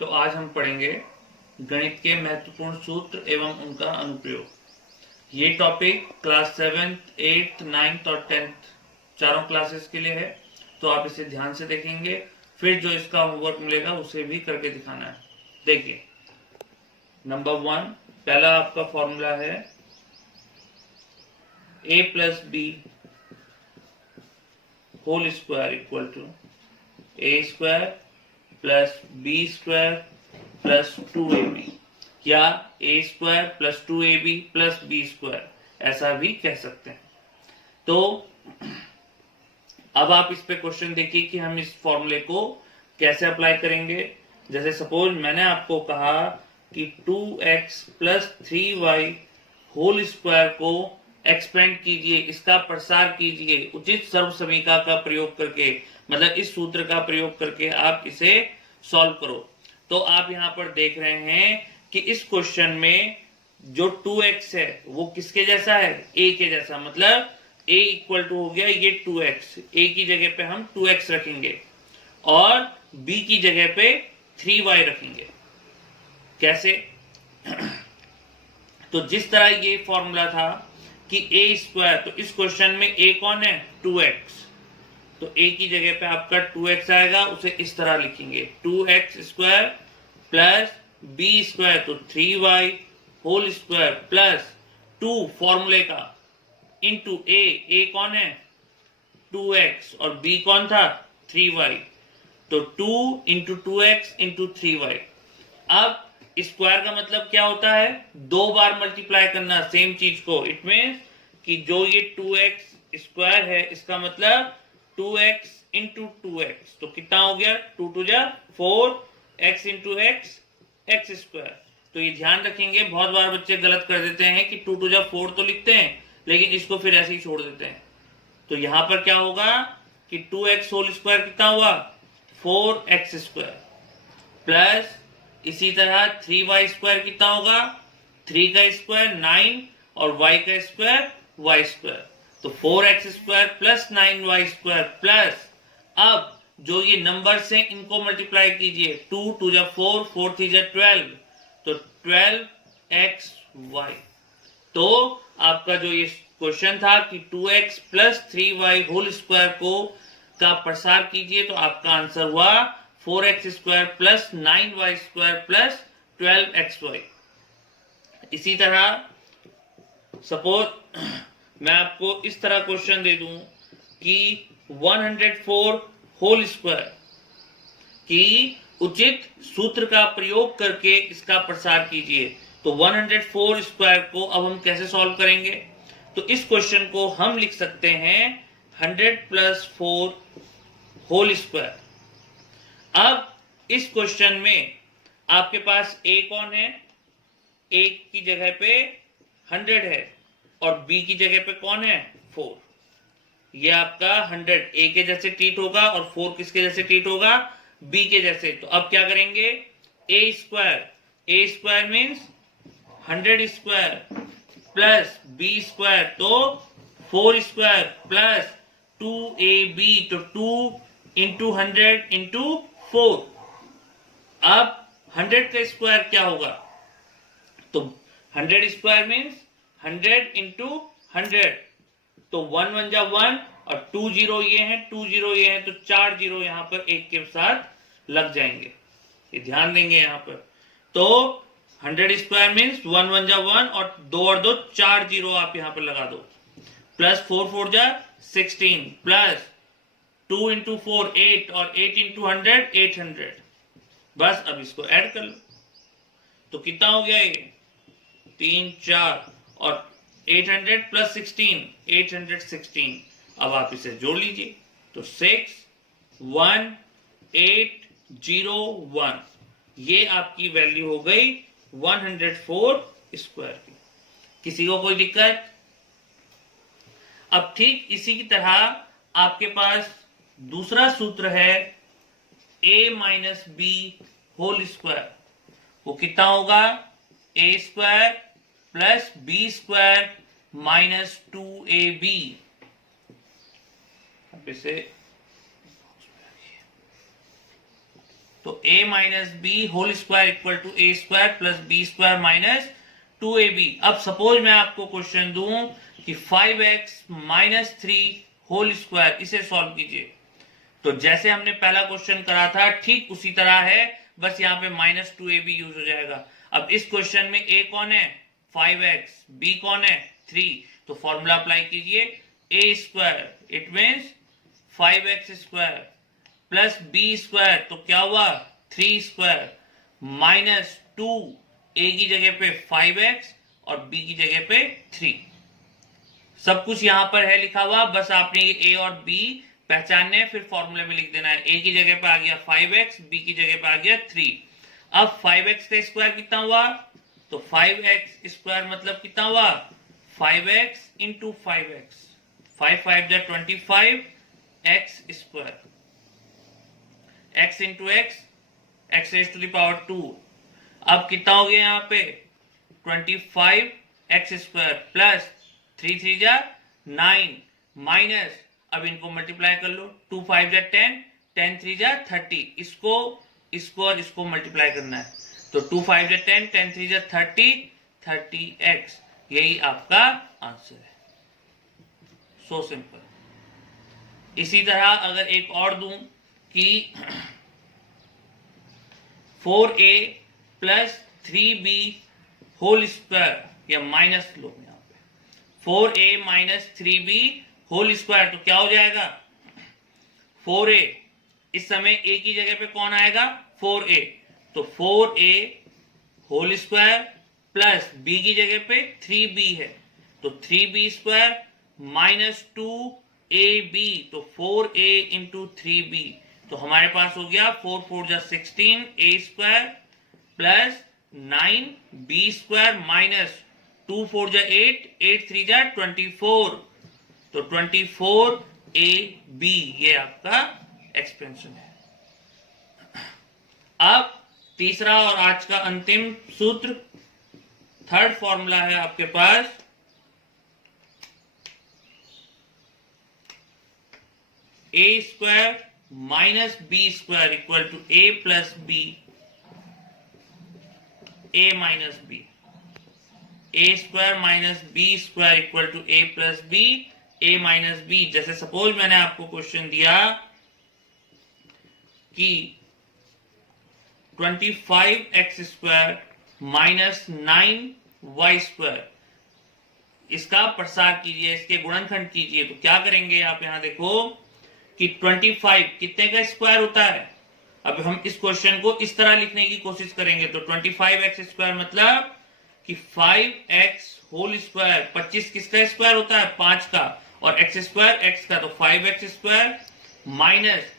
तो आज हम पढ़ेंगे गणित के महत्वपूर्ण सूत्र एवं उनका अनुप्रयोग। ये topic class 7th, 8th, 9th और 10th चारों क्लासेस के लिए है, तो आप इसे ध्यान से देखेंगे। फिर जो इसका होमवर्क मिलेगा उसे भी करके दिखाना है। देखिए, नंबर 1, पहला आपका फॉर्मूला है a plus B whole square equal to A square plus B square plus 2ab, या A square plus 2ab plus B square, ऐसा भी कह सकते हैं। तो अब आप इस पे क्वेश्चन देखिए कि हम इस फॉर्मूले को कैसे अप्लाई करेंगे। जैसे सपोज मैंने आपको कहा कि 2x plus 3y whole square को एक्सपेंड कीजिए, इसका प्रसार कीजिए उचित सर्वसमीका का प्रयोग करके, मतलब इस सूत्र का प्रयोग करके आप इसे सॉल्व करो। तो आप यहाँ पर देख रहे हैं कि इस क्वेश्चन में जो 2x है वो किसके जैसा है, a के जैसा, मतलब a इक्वल टू हो गया ये 2x, a की जगह पे हम 2x रखेंगे और b की जगह पे 3y रखेंगे। कैसे? तो जिस तरह ये फॉर्मूला था कि a स्क्वायर, तो इस क्वेश्चन में a कौन है, 2x, तो a की जगह पे आपका 2x आएगा, उसे इस तरह लिखेंगे 2x square plus b square, तो 3y होल स्क्वायर प्लस 2 फॉर्मूले का इंटू a कौन है 2x और b कौन था 3y, तो 2 इंटू 2x इंटू 3y। अब स्क्वायर का मतलब क्या होता है, 2 बार मल्टीप्लाई करना सेम चीज को। इट मीन्स कि जो ये 2x स्क्वायर है इसका मतलब 2x इंटू 2x, तो कितना हो गया 2 टू जा 4, x इंटू x स्क्वायर। तो ये ध्यान रखेंगे, बहुत बार बच्चे गलत कर देते हैं कि 2 टू जा 4 तो लिखते हैं लेकिन इसको फिर ऐसे ही छोड़ देते हैं। तो यहां पर क्या होगा कि 2x होल स्क्वायर कितना हुआ 4x स्क्वायर प्लस इसी तरह 3y स्क्वायर कितना होगा 3 का स्क्वायर 9 और y का स्क्वायर y स्क्वायर, तो 4x square plus 9y square plus, अब जो ये नंबर से इनको मल्टीप्लाई कीजिए, 2 टू जा 4, 4 थ्री जा 12, तो 12xy। तो आपका जो ये क्वेश्चन था कि 2x plus 3y whole square को का प्रसार कीजिए, तो आपका आंसर हुआ 4x square plus 9y square plus 12xy। इसी तरह सपोज मैं आपको इस तरह क्वेश्चन दे दूं कि 104 होल स्क्वायर की उचित सूत्र का प्रयोग करके इसका प्रसार कीजिए, तो 104 स्क्वायर को अब हम कैसे सॉल्व करेंगे। तो इस क्वेश्चन को हम लिख सकते हैं 100 प्लस 4 होल स्क्वायर। अब इस क्वेश्चन में आपके पास a कौन है, a की जगह पे 100 है और b की जगह पे कौन है 4। ये आपका 100 a के जैसे ट्रीट होगा और 4 किसके जैसे ट्रीट होगा b के जैसे। तो अब क्या करेंगे, a square means 100 square plus b square, तो 4 स्क्वायर प्लस 2ab, तो 2 इंटू 100 इंटू 4। अब 100 का स्क्वायर क्या होगा, तो 100 स्क्वायर मीन्स 100 इंटू 100, तो 1 1 जा 1 और 2 0 ये हैं, 2 0 ये हैं, तो 4 0 यहां पर एक के साथ लग जाएंगे। ये ध्यान देंगे यहां पर। तो 100 स्क्वायर मीन्स 1 1 जा 1 और 2 और 2 4 0 आप यहां पर लगा दो, प्लस 4 4 जा 16 प्लस 2 इंटू 4 8 और 8 इंटू 100 800। बस अब इसको ऐड कर लो, तो कितना हो गया ये 3 4 और 800 प्लस 16 816। अब आप इसे जोड़ लीजिए, तो 6 1 8 0 1, ये आपकी वैल्यू हो गई 104 स्क्वायर की। किसी को कोई दिक्कत? अब ठीक इसी की तरह आपके पास दूसरा सूत्र है a minus B whole square, वो कितना होगा a square plus B square minus 2ab। अब इसे तो a minus B whole square equal to A square plus B square minus 2ab। अब सपोज मैं आपको क्वेश्चन दूं कि 5x माइनस 3 होल स्क्वायर, इसे सॉल्व कीजिए। तो जैसे हमने पहला क्वेश्चन करा था ठीक उसी तरह है, बस यहाँ पे माइनस 2ab यूज हो जाएगा। अब इस क्वेश्चन में a कौन है 5x, b कौन है 3, तो फॉर्मूला अप्लाई कीजिए a square it means 5x square plus b square, तो क्या हुआ 3 स्क्वायर माइनस 2, a की जगह पे 5x और b की जगह पे 3। सब कुछ यहां पर है लिखा हुआ, बस आपने ये a और b पहचानने हैं, फिर फॉर्मूले में लिख देना है। a की जगह पे आ गया 5x, b की जगह पे आ गया 3। अब 5x का स्क्वायर कितना हुआ, तो 5x स्क्वायर मतलब कितना हुआ 5x इंटू 5x, 5 5 जा 25 x square, x into x raise to the power 2। अब कितना हो गया यहाँ पे 25 x स्क्वायर प्लस 3 3 जा 9 माइनस, अब इनको मल्टीप्लाई कर लो, 2 5 जा 10, 10 3 जा 30, इसको और इसको मल्टीप्लाई करना है, तो 2 5 जा 10, 10 3 जा 30, 30x, यही आपका आंसर है। So simple. इसी तरह अगर एक और दूं कि 4a plus 3b whole square, या माइनस लो यहाँ पे 4a minus 3b whole square, तो क्या हो जाएगा 4a, इस समय a की जगह पे कौन आएगा 4a, तो 4a whole square plus b की जगह पे 3b है, तो 3b स्क्वायर माइनस 2ab, तो 4a इंटू 3b, तो हमारे पास हो गया 4 4 जा 16 a square plus 9b square minus 2 4 जा 8, 8 3 जा 24, तो 24ab ये आपका एक्सपेंशन है। अब तीसरा और आज का अंतिम सूत्र, थर्ड फॉर्मूला है आपके पास a square minus B square equal to a plus B, a minus B, a square minus B square equal to a plus B, a minus B. जैसे सपोज मैंने आपको क्वेश्चन दिया कि 25x square minus 9y square, इसका प्रसार कीजिए, इसके गुणनखंड कीजिए, तो क्या करेंगे आप यहां देखो कि 25 कितने का स्क्वायर होता है। अब हम इस क्वेश्चन को इस तरह लिखने की कोशिश करेंगे, तो 25x स्क्वायर मतलब कि 5x होल स्क्वायर, 25 किसका स्क्वायर होता है 5 का, और x स्क्वायर x का, तो 5x स्क्वायर माइनस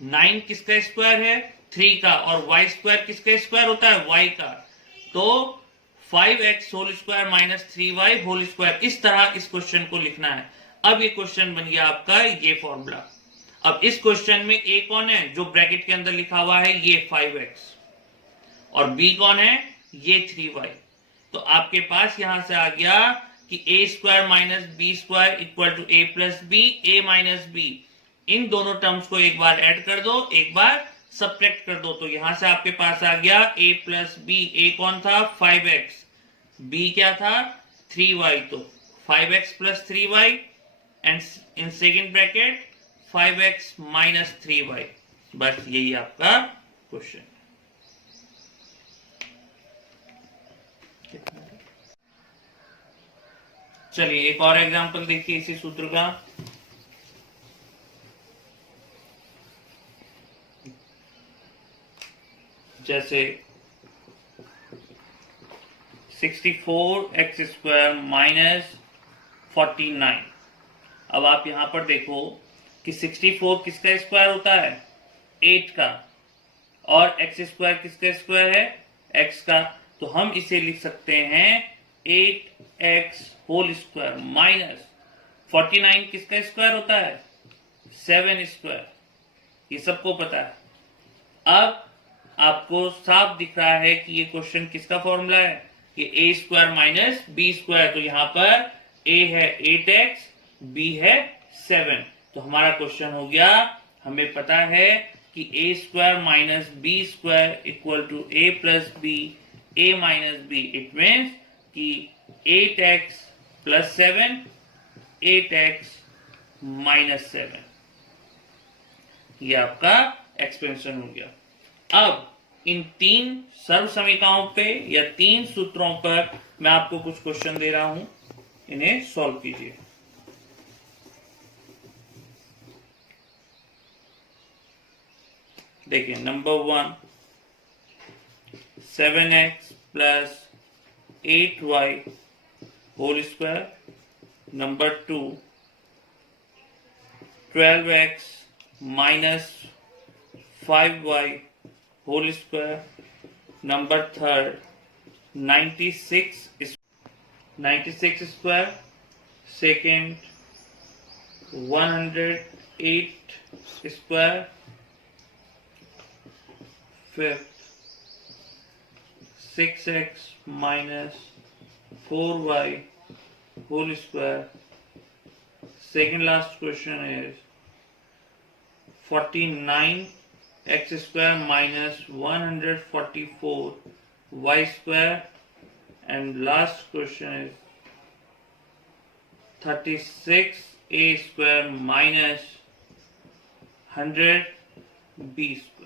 9 किसका स्क्वायर है 3 का, और y स्क्वायर किसका स्क्वायर होता है y का, तो 5x whole square minus 3y whole square. इस तरह इस क्वेश्चन को लिखना है। अब ये क्वेश्चन बन गया आपका ये फॉर्मूला। अब इस क्वेश्चन में a कौन है जो ब्रैकेट के अंदर लिखा हुआ है ये 5x, और b कौन है ये 3y, तो आपके पास यहां से आ गया कि a square minus B square equal to a plus B, a minus B, इन दोनों टर्म्स को एक बार ऐड कर दो, एक बार सब्ट्रैक्ट कर दो, तो यहां से आपके पास आ गया a प्लस बी। a कौन था 5x, b क्या था 3y, तो 5x plus 3y and in second bracket 5x minus 3y, बस यही आपका क्वेश्चन। चलिए एक और एग्जांपल देखिए इसी सूत्र का। जैसे 64x स्क्वायर माइनस 49। अब आप यहां पर देखो कि 64 किसका स्क्वायर होता है 8 का, और x स्क्वायर किसका स्क्वायर है x का, तो हम इसे लिख सकते हैं 8x होल स्क्वायर माइनस 49 किसका स्क्वायर होता है 7 स्क्वायर, ये सबको पता है। अब आपको साफ दिख रहा है कि ये क्वेश्चन किसका फॉर्मूला है, ये a square minus B square, तो यहां पर a है 8x, b है 7, तो हमारा क्वेश्चन हो गया। हमें पता है कि a square minus b square equal to a plus b, a minus b. It means कि 8x plus 7, 8x minus 7. ये आपका एक्सपेंशन हो गया। अब इन तीन सर्व समीकरणों पे या तीन सूत्रों पर मैं आपको कुछ क्वेश्चन दे रहा हूं, इन्हें सॉल्व कीजिए। देखिए, number 1 7x plus 8y whole square, number 2 12x minus 5y whole square, number 3 96 square, second 108 square, fifth 6x minus 4y whole square. Second last question is 49x square minus 144 y square, and last question is 36a square minus 100 b square.